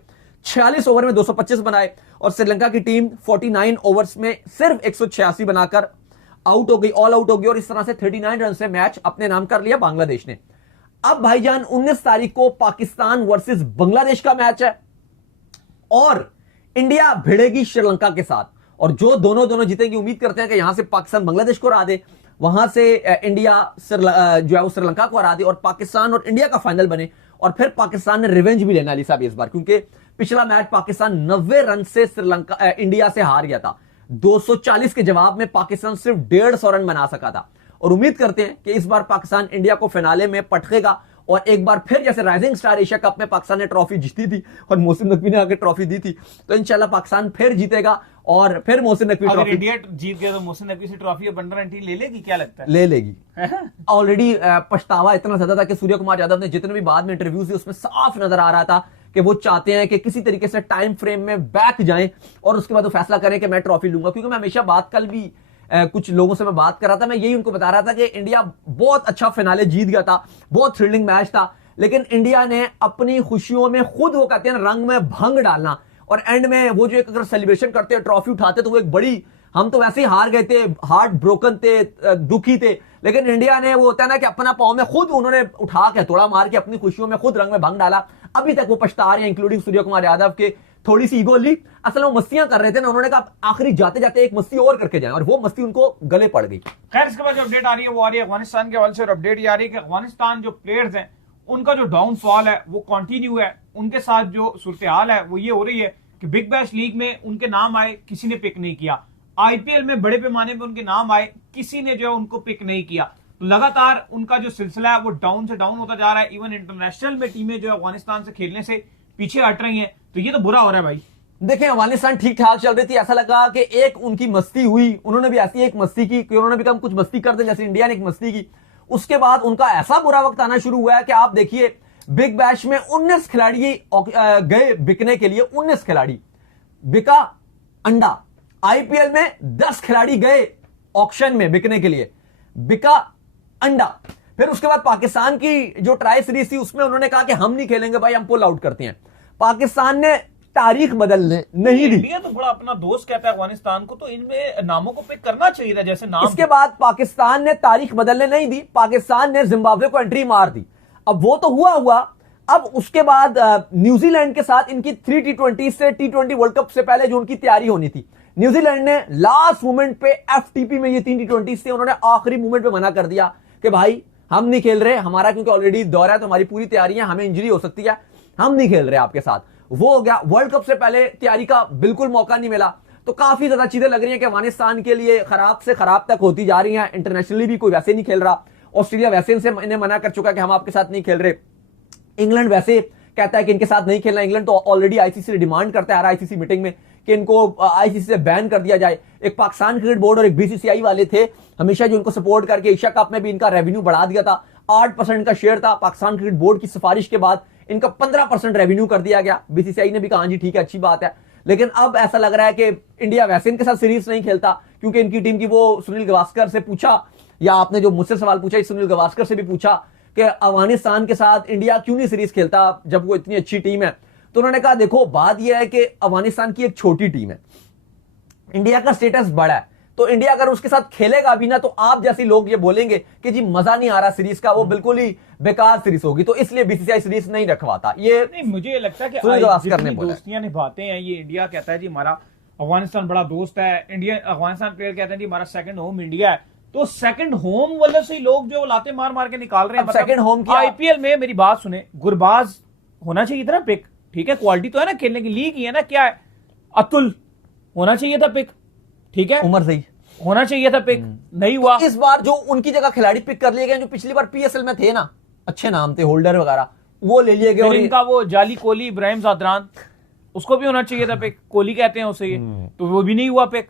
46 ओवर में 225 बनाए, और श्रीलंका की टीम 49 ओवर्स में सिर्फ 186 बनाकर आउट हो गई, ऑल आउट हो गई, और इस तरह से 39 रन से मैच अपने नाम कर लिया बांग्लादेश ने। अब भाईजान 19 तारीख को पाकिस्तान वर्सेस बांग्लादेश का मैच है, और इंडिया भिड़ेगी श्रीलंका के साथ, और जो दोनों जीतेंगे, उम्मीद करते हैं कि यहां से पाकिस्तान बांग्लादेश को हरा दे, वहां से इंडिया जो है वो श्रीलंका को हरा दे, और पाकिस्तान और इंडिया का फाइनल बने। और फिर पाकिस्तान ने रिवेंज भी लेना अली साहब इस बार, क्योंकि पिछला मैच पाकिस्तान 90 रन से इंडिया से हार गया था। 240 के जवाब में पाकिस्तान सिर्फ 150 रन बना सका था, और उम्मीद करते हैं कि इस बार पाकिस्तान इंडिया को फिनाले में पटकेगा, और एक बार फिर जैसे राइजिंग स्टार एशिया कप में पाकिस्तान ने ट्रॉफी जीती थी और मोहसिन नकवी ने आके ट्रॉफी दी थी, तो इंशाल्लाह पाकिस्तान फिर जीतेगा, और फिर मोहसिन नकवी अगर ट्रॉफी इंडिया जीत गया तो मोहसिन नकवी से ट्रॉफी अब अंडर 19 ले लेगी, क्या लगता है? ले लेगी। ऑलरेडी पछतावा इतना ज्यादा था कि सूर्य कुमार यादव ने जितने भी बाद में इंटरव्यूज दिए उसमें साफ नजर आ रहा था कि वो चाहते हैं कि किसी तरीके से टाइम फ्रेम में बैक जाएं और उसके बाद वो फैसला करें कि मैं ट्रॉफी लूंगा। क्योंकि मैं हमेशा बात, कल भी कुछ लोगों से मैं बात कर रहा था, मैं यही उनको बता रहा था कि इंडिया बहुत अच्छा फिनाले जीत गया था, बहुत थ्रिलिंग मैच था, लेकिन इंडिया ने अपनी खुशियों में खुद, वो कहते हैं रंग में भंग डालना, और एंड में वो जो एक अगर सेलिब्रेशन करते हैं, ट्रॉफी उठाते, तो वो एक बड़ी, हम तो वैसे ही हार गए थे, हार्ट ब्रोकन थे, दुखी थे, लेकिन इंडिया ने वो होता है ना कि अपना पाँव में खुद उन्होंने उठा के थोड़ा मार के अपनी खुशियों में खुद रंग में भंग डाला। अभी तक वो पछता रहे हैं, इंक्लूडिंग सूर्य कुमार यादव के थोड़ी सी ईगो ली। असल में वो मस्तियां कर रहे थे ना, उन्होंने कहा आखिरी जाते जाते एक मस्ती और करके जाएं, और वो मस्ती उनको गले पड़ गई। खैर, इसके बाद जो अपडेट आ रही है वो आ रही है अफगानिस्तान के हवाले से, और अपडेट ये आ रही है कि अफगानिस्तान जो प्लेयर्स हैं उनका जो डाउनफॉल है वो कंटिन्यू है। उनके साथ जो सूरत हाल है वो ये हो रही है कि बिग बैश लीग में उनके नाम आए, किसी ने पिक नहीं किया। आईपीएल में बड़े पैमाने पर उनके नाम आए, किसी ने जो है उनको पिक नहीं किया। तो लगातार उनका जो सिलसिला है वो डाउन से डाउन होता जा रहा है। इवन इंटरनेशनल में टीमें जो है अफगानिस्तान से खेलने से पीछे हट रही हैं, तो ये तो बुरा हो रहा है भाई। देखिए, अफगानिस्तान ठीक ठाक चल रही थी, ऐसा लगा कि एक उनकी मस्ती हुई, उन्होंने भी ऐसी एक मस्ती की कि उन्होंने भी कहा कुछ मस्ती कर दे, जैसे इंडिया ने एक मस्ती की। उसके बाद उनका ऐसा बुरा वक्त आना शुरू हुआ है कि आप देखिए, बिग बैश में 19 खिलाड़ी गए बिकने के लिए, 19 खिलाड़ी बिका अंडा। आईपीएल में 10 खिलाड़ी गए ऑक्शन में बिकने के लिए, बिका अंडा। फिर उसके बाद पाकिस्तान की जो ट्राई सीरीज थी उसमें उन्होंने कहा कि हम नहीं खेलेंगे भाई, हम पुल आउट करते हैं। पाकिस्तान ने तारीख बदलने नहीं दी। इंडिया तो बड़ा अपना दोस्त कहता है अफगानिस्तान को, तो इनमें नामों को पिक करना चाहिए था, जैसे नाम। इसके बाद पाकिस्तान ने तारीख बदलने नहीं दी, पाकिस्तान ने जिम्बाब्वे को एंट्री मार दी। अब वो तो हुआ। अब उसके बाद न्यूजीलैंड के साथ इनकी 3 T20 से T20 वर्ल्ड कप से पहले जो उनकी तैयारी होनी थी, न्यूजीलैंड ने लास्ट मोमेंट पे एफटीपी में ये 3 T20 से उन्होंने आखिरी मोमेंट पे मना कर दिया कि भाई हम नहीं खेल रहे, हमारा क्योंकि ऑलरेडी दौरा है, तो हमारी पूरी तैयारी है, हमें इंजरी हो सकती है, हम नहीं खेल रहे आपके साथ। वो हो गया। वर्ल्ड कप से पहले तैयारी का बिल्कुल मौका नहीं मिला। तो काफी ज्यादा चीजें लग रही हैं कि अफगानिस्तान के लिए खराब से खराब तक होती जा रही हैं। इंटरनेशनली भी कोई वैसे नहीं खेल रहा। ऑस्ट्रेलिया वैसे इन्हें मना कर चुका कि हम आपके साथ नहीं खेल रहे। इंग्लैंड वैसे कहता है कि इनके साथ नहीं खेलना। इंग्लैंड तो ऑलरेडी आईसीसी डिमांड करता है आईसीसी मीटिंग में कि इनको आईसीसी से बैन कर दिया जाए। एक पाकिस्तान क्रिकेट बोर्ड और एक बीसीसीआई वाले थे हमेशा जो इनको सपोर्ट करके एशिया कप में भी इनका रेवेन्यू बढ़ा दिया था। 8% का शेयर था। पाकिस्तान क्रिकेट बोर्ड की सिफारिश के बाद इनका 15% रेवेन्यू कर दिया गया। बीसीसीआई ने भी कहा जी ठीक है, अच्छी बात है। लेकिन अब ऐसा लग रहा है कि इंडिया वैसे इनके साथ सीरीज नहीं खेलता, क्योंकि इनकी टीम की वो सुनील गावस्कर से पूछा, या आपने जो मुझसे सवाल पूछा सुनील गावस्कर से भी पूछा कि अफगानिस्तान के साथ इंडिया क्यों नहीं सीरीज खेलता जब वो इतनी अच्छी टीम है। तो उन्होंने कहा देखो बात यह है कि अफगानिस्तान की एक छोटी टीम है, इंडिया का स्टेटस बड़ा है, तो इंडिया अगर उसके साथ खेलेगा भी ना तो आप जैसे लोग ये बोलेंगे कि जी मजा नहीं आ रहा सीरीज का, वो बिल्कुल ही बेकार सीरीज होगी, तो इसलिए बीसीसीआई सीरीज नहीं रखवाता। ये नहीं, मुझे लगता है कि दोस्तियां निभाते हैं ये। इंडिया कहता है जी हमारा अफगानिस्तान बड़ा दोस्त है, इंडिया अफगानिस्तान प्लेयर कहते हैं जी हमारा सेकंड होम इंडिया है, तो सेकंड होम वाले से ही लोग जो लाते मार मार के निकाल रहे हैं। सेकंड होम की आईपीएल में मेरी बात सुने, गुरबाज होना चाहिए था ना पिक, ठीक है क्वालिटी तो है ना, खेलने की लीग ही है ना, क्या है, अतुल होना चाहिए था पिक, ठीक है, उमर सही होना चाहिए था पिक, नहीं हुआ। इस बार जो उनकी जगह खिलाड़ी पिक कर लिए गए जो पिछली बार पीएसएल में थे ना, अच्छे नाम थे, होल्डर वगैरह, वो ले लिए गए। और इनका वो जाली कोहली इब्राहिम जादरान, उसको भी होना चाहिए था पिक, कोहली कहते हैं उसे, तो वो भी नहीं हुआ पिक।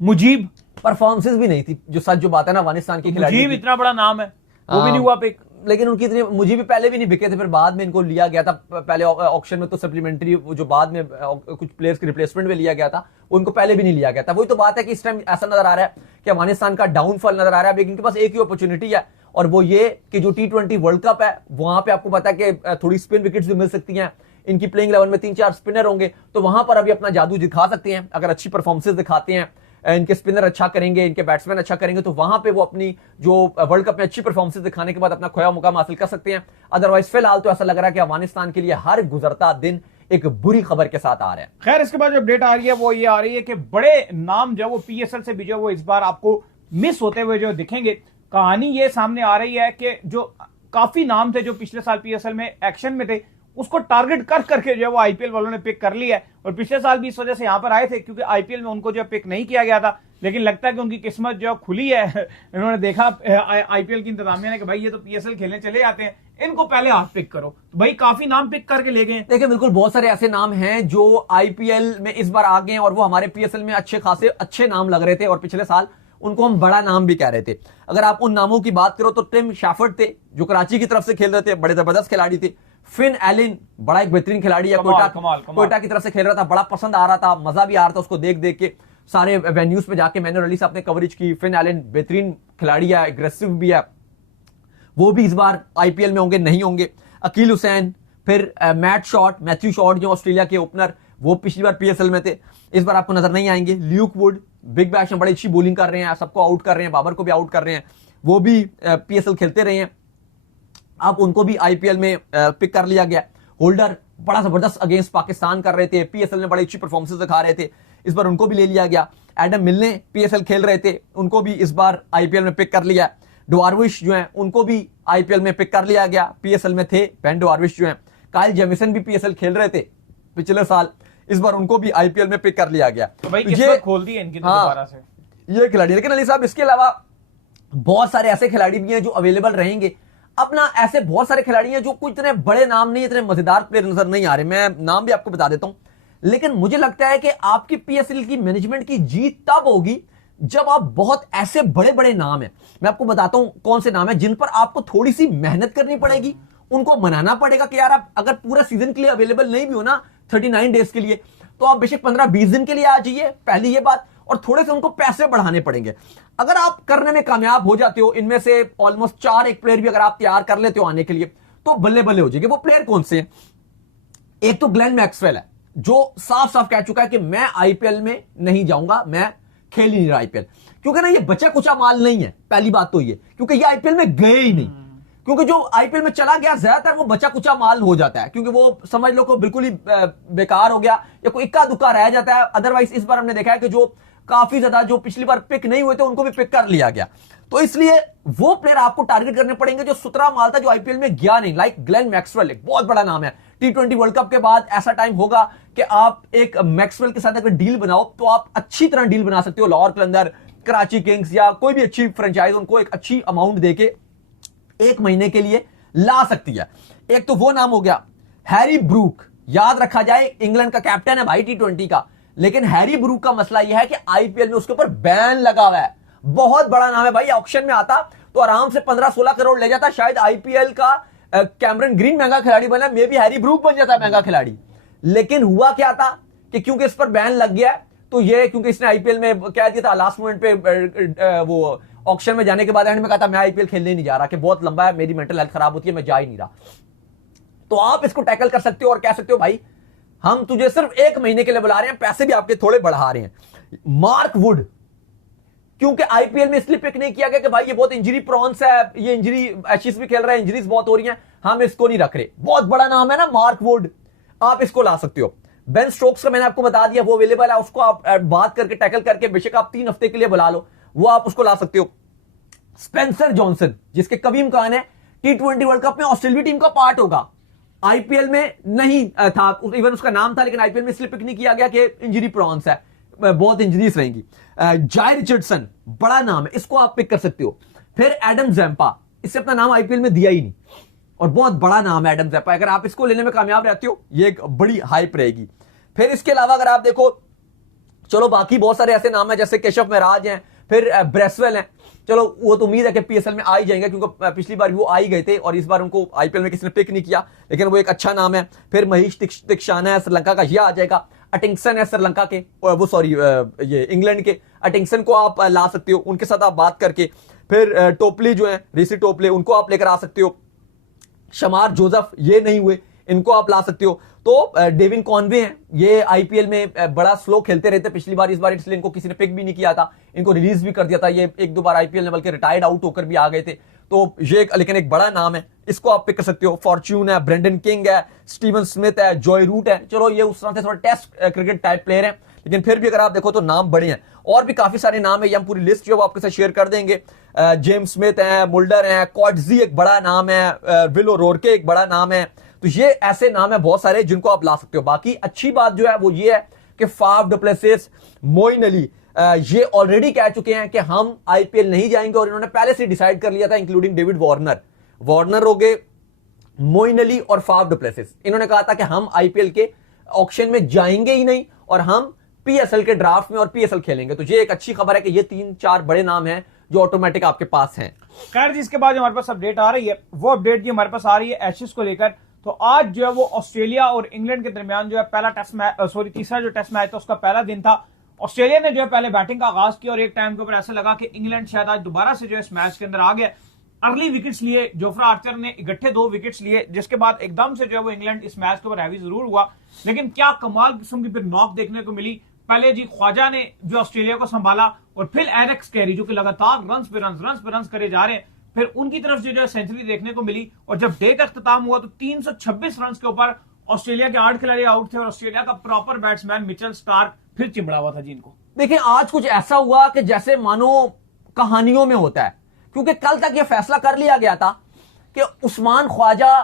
मुजीब परफॉर्मेंसेस भी नहीं थी, जो सच जो बात है ना अफगानिस्तान के खिलाड़ी, मुजीब इतना बड़ा नाम है, वो भी नहीं हुआ पिक। लेकिन उनकी इतनी मुझे भी पहले भी नहीं बिके थे, फिर बाद में इनको लिया गया था पहले ऑक्शन में, तो सप्लीमेंट्री जो बाद में कुछ प्लेयर्स की रिप्लेसमेंट में लिया गया था, उनको पहले भी नहीं लिया गया था। वही तो बात है कि इस टाइम ऐसा नजर आ रहा है कि अफगानिस्तान का डाउनफॉल नजर आ रहा है। लेकिन इनके पास एक ही अपॉर्चुनिटी है, और वो ये कि जो T20 वर्ल्ड कप है वहां पे आपको पता है कि थोड़ी स्पिन विकेट्स भी मिल सकती हैं। इनकी प्लेइंग 11 में 3-4 स्पिनर होंगे, तो वहां पर अभी अपना जादू दिखा सकते हैं। अगर अच्छी परफॉर्मेंसेस दिखाते हैं, इनके स्पिनर अच्छा करेंगे, इनके बैट्समैन अच्छा करेंगे, तो वहां पे वो अपनी जो वर्ल्ड कप में अच्छी परफॉर्मेंस दिखाने के बाद अपना खोया मुकाम हासिल कर सकते हैं। अदरवाइज फिलहाल तो ऐसा लग रहा है कि अफगानिस्तान के लिए हर गुजरता दिन एक बुरी खबर के साथ आ रहा है। खैर, इसके बाद जो अपडेट आ रही है वो ये आ रही है कि बड़े नाम जो वो PSL से भी जो वो इस बार आपको मिस होते हुए जो दिखेंगे। कहानी ये सामने आ रही है कि जो काफी नाम थे जो पिछले साल PSL में एक्शन में थे, उसको टारगेट कर करके जो वो IPL वालों ने पिक कर लिया है। और पिछले साल भी इस वजह से यहां पर आए थे क्योंकि IPL में उनको जो पिक नहीं किया गया था, लेकिन लगता है कि उनकी किस्मत जो खुली है। इन्होंने देखा IPL की इंतजामिया ने कि भाई ये तो PSL खेलने चले जाते हैं, इनको पहले आप पिक करो। तो भाई काफी नाम पिक करके ले गए। देखिए बिल्कुल बहुत सारे ऐसे नाम हैं जो IPL में इस बार आ गए हैं, और वो हमारे PSL में अच्छे खासे अच्छे नाम लग रहे थे, और पिछले साल उनको हम बड़ा नाम भी कह रहे थे। अगर आप उन नामों की बात करो तो टिम शैफर्ड थे जो कराची की तरफ से खेल रहे थे, बड़े जबरदस्त खिलाड़ी थे। फिन एलिन बड़ा एक बेहतरीन खिलाड़ी है, कोयटा की तरफ से खेल रहा था, बड़ा पसंद आ रहा था, मजा भी आ रहा था उसको देख देख के। सारे वेन्यूज पे जाके मैंने रलीस अपने कवरेज की। फिन एलिन बेहतरीन खिलाड़ी है, एग्रेसिव भी है, वो भी इस बार IPL में होंगे नहीं होंगे। अकील हुसैन, फिर मैथ्यू शॉट जो ऑस्ट्रेलिया के ओपनर, वो पिछली बार PSL में थे, इस बार आपको नजर नहीं आएंगे। ल्यूक वुड बिग बैश में बड़ी अच्छी बॉलिंग कर रहे हैं, सबको आउट कर रहे हैं, बाबर को भी आउट कर रहे हैं, वो भी PSL खेलते रहे हैं, आप उनको भी IPL में पिक कर लिया गया। होल्डर बड़ा जबरदस्त अगेंस्ट पाकिस्तान कर रहे थे, PSL में बड़ी अच्छी परफॉर्मेंस दिखा रहे थे, इस बार उनको भी ले लिया गया। एडम मिलने PSL खेल रहे थे, उनको भी इस बार IPL में पिक कर लिया। डॉर्विश जो है उनको भी IPL में पिक कर लिया गया, PSL में थे बेन डॉर्विश जो है। काइल जेमिसन भी PSL खेल रहे थे पिछले साल, इस बार उनको भी IPL में पिक कर लिया गया। तो भाई किस्मत खोल दी है इनकी दोबारा से ये खिलाड़ी। लेकिन अली साहब इसके अलावा बहुत सारे ऐसे खिलाड़ी भी हैं जो अवेलेबल रहेंगे। अपना ऐसे बहुत सारे खिलाड़ी हैं जो कुछ इतने बड़े नाम नहीं, इतने मजेदार प्लेयर नजर नहीं आ रहे। मैं नाम भी आपको बता देता हूं, लेकिन मुझे लगता है कि आपकी PSL की मैनेजमेंट की जीत तब होगी जब आप बहुत ऐसे बड़े बड़े नाम हैं, मैं आपको बताता हूं कौन से नाम है जिन पर आपको थोड़ी सी मेहनत करनी पड़ेगी, उनको मनाना पड़ेगा कि यार आप अगर पूरा सीजन के लिए अवेलेबल नहीं भी हो ना 39 डेज के लिए, तो आप बेशक 15-20 दिन के लिए आ जाइए, पहली ये बात। और थोड़े से उनको पैसे बढ़ाने पड़ेंगे। अगर आप करने में कामयाब हो जाते हो, इनमें से ऑलमोस्ट 4 एक प्लेयर भी अगर आप तैयार कर लेते हो आने के लिए, तो बल्ले बल्ले हो जाएंगे। वो प्लेयर कौन से हैं? एक तो ग्लेन मैक्सवेल है जो साफ साफ कह चुका है कि मैं IPL में नहीं जाऊंगा, मैं खेल ही नहीं रहा IPL, क्योंकि ना ये बचा कुचा माल नहीं है। पहली बात तो ये, क्योंकि ये IPL में गए ही नहीं, क्योंकि जो IPL में चला गया ज्यादातर वो बचा कुचा माल हो जाता है, क्योंकि वो समझ लो को बिल्कुल ही बेकार हो गया या कोई इक्का दुक्का रह जाता है। अदरवाइज इस बार हमने देखा है कि जो काफी ज्यादा जो पिछली बार पिक नहीं हुए थे उनको भी पिक कर लिया गया। तो इसलिए वो प्लेयर आपको टारगेट करने पड़ेंगे जो सुतरा माल था, जो IPL में गया नहीं। लाइक ग्लेन मैक्सवेल एक बहुत बड़ा नाम है। T20 वर्ल्ड कप के बाद ऐसा टाइम होगा कि आप एक मैक्सवेल के साथ अगर डील बनाओ तो आप अच्छी तरह डील बना सकते हो। लाहौर कलंदर, कराची किंग्स या कोई भी अच्छी फ्रेंचाइज उनको एक अच्छी अमाउंट देके 1 महीने के लिए ला सकती है। एक तो वो नाम हो गया। हैरी ब्रूक, याद रखा जाए इंग्लैंड का कैप्टन है भाई T20 का, लेकिन हैरी ब्रूक का मसला यह है कि IPL में उसके ऊपर बैन लगा हुआ है। बहुत बड़ा नाम है भाई, ऑक्शन में आता तो आराम से 15-16 करोड़ ले जाता। शायद IPL का कैमरन ग्रीन महंगा खिलाड़ी बना, मे भी हैरी ब्रूक बन जाता महंगा खिलाड़ी। लेकिन हुआ क्या था कि क्योंकि इस पर बैन लग गया, तो ये क्योंकि इसने IPL में कह दिया था लास्ट मोमेंट पे, वो ऑक्शन में जाने के बाद एंड में कहा था मैं IPL खेलने नहीं जा रहा, कि बहुत लंबा है, मेरी मेंटल हेल्थ खराब होती है, मैं जा ही नहीं रहा। तो आप इसको टैकल कर सकते हो और कह सकते हो भाई हम तुझे सिर्फ 1 महीने के लिए बुला रहे हैं, पैसे भी आपके थोड़े बढ़ा रहे हैं। मार्क वुड, क्योंकि IPL में इसलिए पिक नहीं किया गया कि भाई ये बहुत इंजरी प्रॉन्स है, ये इंजरी एशेस भी खेल रहा है, इंजरीज बहुत हो रही हैं, हम इसको नहीं रख रहे। बहुत बड़ा नाम है ना मार्क वुड, आप इसको ला सकते हो। बेन स्टोक्स का मैंने आपको बता दिया वो अवेलेबल है, उसको आप बात करके टैकल करके बेशक आप 3 हफ्ते के लिए बुला लो, वो आप उसको ला सकते हो। स्पेंसर जॉनसन, जिसके कभी इम्कान है T20 वर्ल्ड कप में ऑस्ट्रेलिया टीम का पार्ट होगा, IPL में नहीं था, इवन उसका नाम था लेकिन IPL में इसलिए पिक नहीं किया गया कि इंजरी प्रॉन्स है, बहुत इंजरीज रहेंगी। जाय रिचर्डसन बड़ा नाम है, इसको आप पिक कर सकते हो। फिर एडम जैम्पा, इससे अपना नाम IPL में दिया ही नहीं और बहुत बड़ा नाम है एडम जैम्पा, अगर आप इसको लेने में कामयाब रहते हो ये एक बड़ी हाइप रहेगी। फिर इसके अलावा अगर आप देखो, चलो बाकी बहुत सारे ऐसे नाम है जैसे केशव महराज हैं, फिर ब्रेसवेल हैं, चलो वो तो उम्मीद है कि पीएसएल में आ ही जाएंगे, क्योंकि पिछली बार भी वो आ ही गए थे और इस बार उनको आईपीएल में किसी ने पिक नहीं किया, लेकिन वो एक अच्छा नाम है। फिर महेश दीक्षाना है श्रीलंका का, ये आ जाएगा। अटिंगसन है श्रीलंका के, वो सॉरी ये इंग्लैंड के, अटिंगसन को आप ला सकते हो, उनके साथ आप बात करके। फिर टोपली जो है, ऋषि टोपले, उनको आप लेकर आ सकते हो। शमार जोसेफ ये नहीं हुए, इनको आप ला सकते हो। तो डेविन कॉनवे हैं, ये आईपीएल में बड़ा स्लो खेलते रहते पिछली बार, इस बार इसलिए इनको किसी ने पिक भी नहीं किया था, इनको रिलीज भी कर दिया था। ये एक दो बार आईपीएल में बल्कि रिटायर्ड आउट होकर भी आ गए थे, तो ये लेकिन एक बड़ा नाम है, इसको आप पिक कर सकते हो। फॉर्च्यून है, ब्रेंडन किंग है, स्टीवन स्मिथ है, जॉय रूट है। चलो ये उस तरह से थोड़ा टेस्ट क्रिकेट टाइप प्लेयर है, लेकिन फिर भी अगर आप देखो तो नाम बड़े हैं। और भी काफी सारे नाम है, ये हम पूरी लिस्ट जो आपके साथ शेयर कर देंगे। जेम्स स्मिथ है, मुल्डर है, कॉटजी एक बड़ा नाम है, विलो रोरके एक बड़ा नाम है। तो ये ऐसे नाम है बहुत सारे जिनको आप ला सकते हो। बाकी अच्छी बात जो है वो ये है कि Faf du Plessis, Moeen Ali ये ऑलरेडी कह चुके हैं कि हम आईपीएल नहीं जाएंगे, और इन्होंने पहले से डिसाइड कर लिया था, इंक्लूडिंग डेविड वार्नर हो गए, मोइन अली और फाफ डु प्लेसिस। इन्होंने कहा था कि हम आईपीएल के ऑक्शन में जाएंगे ही नहीं और हम पीएसएल के ड्राफ्ट में और पीएसएल खेलेंगे। तो ये एक अच्छी खबर है कि ये 3-4 बड़े नाम हैं जो ऑटोमेटिक आपके पास हैं। खैर जी, इसके बाद जो हमारे पास अपडेट आ रही है वो अपडेट जी हमारे पास आ रही है एशेज को लेकर। तो आज जो है वो ऑस्ट्रेलिया और इंग्लैंड के दरमियान जो है पहला टेस्ट मैच, तीसरा जो टेस्ट मैच था उसका पहला दिन था। ऑस्ट्रेलिया ने जो है पहले बैटिंग का आगाज किया और एक टाइम के ऊपर ऐसा लगा कि इंग्लैंड शायद आज दोबारा से जो है इस मैच के अंदर आ गया। अर्ली विकेट्स लिए, जोफ्रा आर्चर ने इकट्ठे 2 विकेट्स लिए, जिसके बाद एकदम से जो है वो इंग्लैंड इस मैच के ऊपर हैवी जरूर हुआ, लेकिन क्या कमाल किस्म की फिर नॉक देखने को मिली। पहले जी ख्वाजा ने जो ऑस्ट्रेलिया को संभाला और फिर एलेक्स कैरी जो कि लगातार रन्स पे रन्स करे जा रहे हैं, फिर उनकी तरफ से जो है सेंचुरी देखने को मिली। और जब डे का अख्ताम हुआ तो 326 रन के ऊपर ऑस्ट्रेलिया के 8 खिलाड़ी आउट थे और ऑस्ट्रेलिया का प्रॉपर बैट्समैन मिचेल स्टार्क फिर चिमड़ा हुआ था जी इनको। देखिए आज कुछ ऐसा हुआ कि जैसे मानो कहानियों में होता है, क्योंकि कल तक यह फैसला कर लिया गया था कि उस्मान ख्वाजा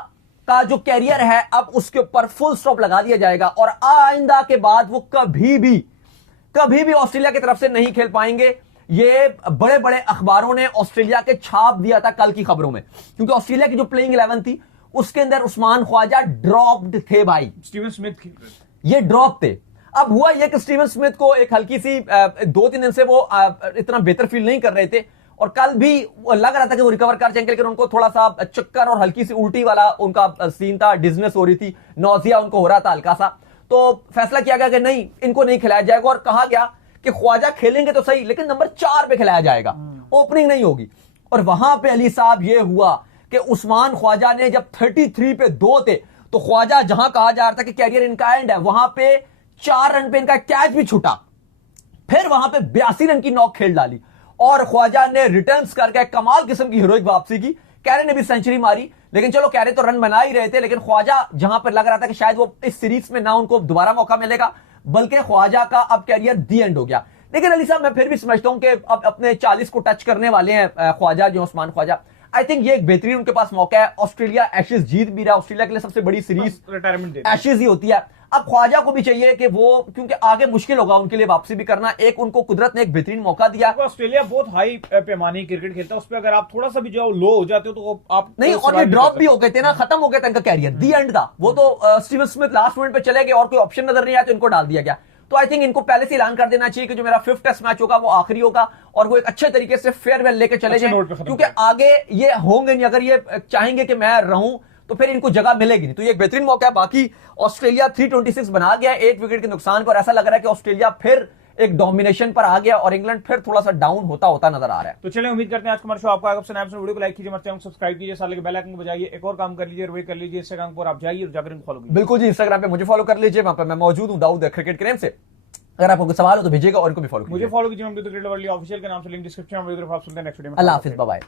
का जो कैरियर है अब उसके ऊपर फुल स्टॉप लगा दिया जाएगा और आइंदा के बाद वो कभी भी ऑस्ट्रेलिया की तरफ से नहीं खेल पाएंगे। ये बड़े बड़े अखबारों ने ऑस्ट्रेलिया के छाप दिया था कल की खबरों में, क्योंकि ऑस्ट्रेलिया की जो प्लेइंग 11 थी उसके अंदर उस्मान ख्वाजा ड्रॉप्ड थे भाई, स्टीवन स्मिथ ये ड्रॉप थे। अब हुआ ये कि स्टीवन स्मिथ को एक हल्की सी 2-3 दिन से वो इतना बेहतर फील नहीं कर रहे थे और कल भी लग रहा था कि वो रिकवर कर जाएंगे, लेकिन उनको थोड़ा सा चक्कर और हल्की सी उल्टी वाला उनका सीन था, डिजनेस हो रही थी, नौजिया उनको हो रहा था हल्का सा। तो फैसला किया गया कि नहीं, इनको नहीं खिलाया जाएगा और कहा गया कि ख्वाजा खेलेंगे तो सही लेकिन नंबर 4 पे खिलाया जाएगा, ओपनिंग नहीं होगी। और वहां पे अली साहब ये हुआ कि उस्मान ख्वाजा ने जब 33 पे 2 थे तो ख्वाजा जहां कहा जा रहा था कि कैरियर इनका एंड है, वहां पे 4 रन पे इनका कैच भी छूटा, फिर वहां पे 82 रन की नॉक खेल डाली और ख्वाजा ने रिटर्न्स करके कमाल किस्म की हीरोइक वापसी की। कैरे ने भी सेंचुरी मारी, लेकिन चलो कैरे तो रन बना ही रहे थे, लेकिन ख्वाजा जहां पर लग रहा था कि शायद वो इस सीरीज में ना उनको दोबारा मौका मिलेगा, बल्कि ख्वाजा का अब कैरियर दी एंड हो गया। लेकिन अली साहब मैं फिर भी समझता हूं कि अब अपने 40 को टच करने वाले हैं ख्वाजा, जो उस्मान ख्वाजा। आई थिंक ये एक बेहतरीन उनके पास मौका है। ऑस्ट्रेलिया एशेज जीत भी रहा, ऑस्ट्रेलिया के लिए सबसे बड़ी सीरीज रिटायरमेंट एशेज ही होती है। अब ख्वाजा को भी चाहिए कि वो, क्योंकि आगे मुश्किल होगा उनके लिए वापसी भी करना, एक उनको कुदरत ने एक बेहतरीन मौका दिया। ऑस्ट्रेलिया बहुत हाई पैमाने की क्रिकेट खेलता है, उस पर अगर आप थोड़ा सा भी जो लो हो जाते हो तो आप नहीं, और ये ड्रॉप भी हो गए थे ना, खत्म हो गया था इनका कैरियर, दी एंड था वो। तो स्टीवन स्मिथ लास्ट मिनट पे चले गए और कोई ऑप्शन नजर नहीं आया तो इनको डाल दिया गया। तो आई थिंक इनको पहले से ऐलान कर देना चाहिए कि जो मेरा 5th टेस्ट मैच होगा वो आखिरी होगा और वो एक अच्छे तरीके से फेयरवेल लेके चले जाएं, क्योंकि आगे ये होंगे नहीं। अगर ये चाहेंगे कि मैं रहूं तो फिर इनको जगह मिलेगी नहीं, तो ये एक बेहतरीन मौका है। बाकी ऑस्ट्रेलिया 326 बना गया 1 विकेट के नुकसान पर। ऐसा लग रहा है कि ऑस्ट्रेलिया फिर एक डोमिनेशन पर आ गया और इंग्लैंड फिर थोड़ा सा डाउन होता नजर आ रहा है। तो चलिए उम्मीद करते हैं आज का हमारा शो आपको आएगा। वीडियो को लाइक कीजिए, हमारे चैनल को सब्सक्राइब कीजिए, साथ के बेल आइकन को बजाइए, एक और काम कर लीजिए, वे कर लीजिए इंस्टाग्राम पर आप जाइए और जाकर इनको फॉलो कीजिए। बिल्कुल जी, इंस्टाग्राम पे मुझे फॉलो कर लीजिए, वहां पर मैं मौजूद हूं दाऊद क्रिकेट के नेम से। अगर आपको सवाल हो तो भेजिएगा और इनको भी फॉलो कीजिए। मुझे फॉलो कीजिए, हम ऑफिशियल के नाम से, लिंक डिस्क्रिप्शन में। नेक्स्ट वीडियो में अल्लाह हाफिज, बाय बाय।